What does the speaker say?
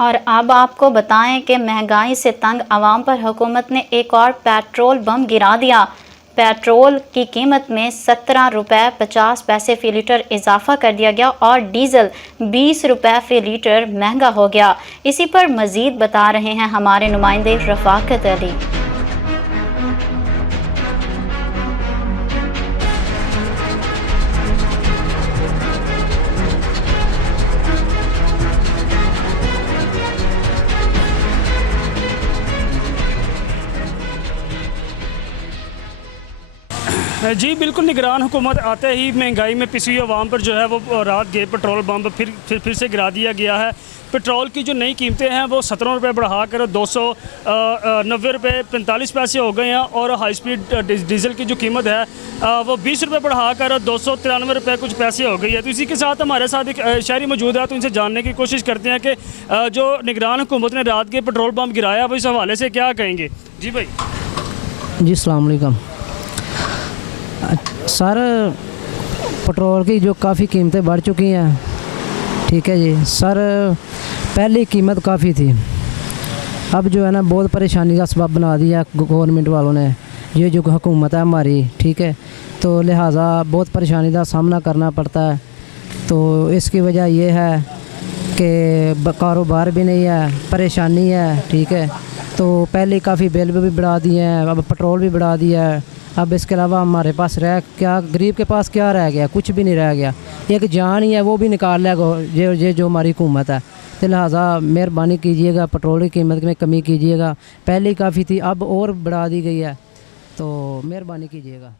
और अब आपको बताएं कि महंगाई से तंग आवाम पर हुकूमत ने एक और पेट्रोल बम गिरा दिया। पेट्रोल की कीमत में 17 रुपये 50 पैसे फ़ी लीटर इजाफा कर दिया गया और डीज़ल 20 रुपये फ़ी लीटर महंगा हो गया। इसी पर मज़ीद बता रहे हैं हमारे नुमाइंदे रफ़ाकत अली। जी बिल्कुल, निगरान हुकूमत आते ही महंगाई में पिसी हुई आवाम पर जो है वो रात गए पेट्रोल बम फिर से गिरा दिया गया है। पेट्रोल की जो नई कीमतें हैं वो 17 रुपये बढ़ाकर 290 रुपये 45 पैसे हो गए हैं और हाई स्पीड डीज़ल की जो कीमत है वो 20 रुपये बढ़ाकर 293 रुपये कुछ पैसे हो गई है। तो इसी के साथ हमारे साथ एक शहरी मौजूद है, तो इनसे जानने की कोशिश करते हैं कि जो निगरान हुकूमत ने रात के पेट्रोल बम गिराया वो इस हवाले से क्या कहेंगे। जी भाई। जी अस्सलाम वालेकुम सर, पेट्रोल की जो काफ़ी कीमतें बढ़ चुकी हैं, ठीक है जी सर। पहले कीमत काफ़ी थी, अब जो है ना बहुत परेशानी का सबब बना दिया गवर्नमेंट वालों ने। ये जो हुकूमत है हमारी, ठीक है, तो लिहाजा बहुत परेशानी का सामना करना पड़ता है। तो इसकी वजह ये है कि कारोबार भी नहीं है, परेशानी है, ठीक है। तो पहले काफ़ी बिल भी बढ़ा दिए हैं, अब पेट्रोल भी बढ़ा दिया है। अब इसके अलावा हमारे पास क्या गरीब के पास क्या रह गया? कुछ भी नहीं रह गया। एक जान ही है, वो भी निकाल लेगा ये जो हमारी हुकूमत है। तो लिहाजा मेहरबानी कीजिएगा, पेट्रोल की कीमत में कमी कीजिएगा। पहले ही काफ़ी थी, अब और बढ़ा दी गई है, तो मेहरबानी कीजिएगा।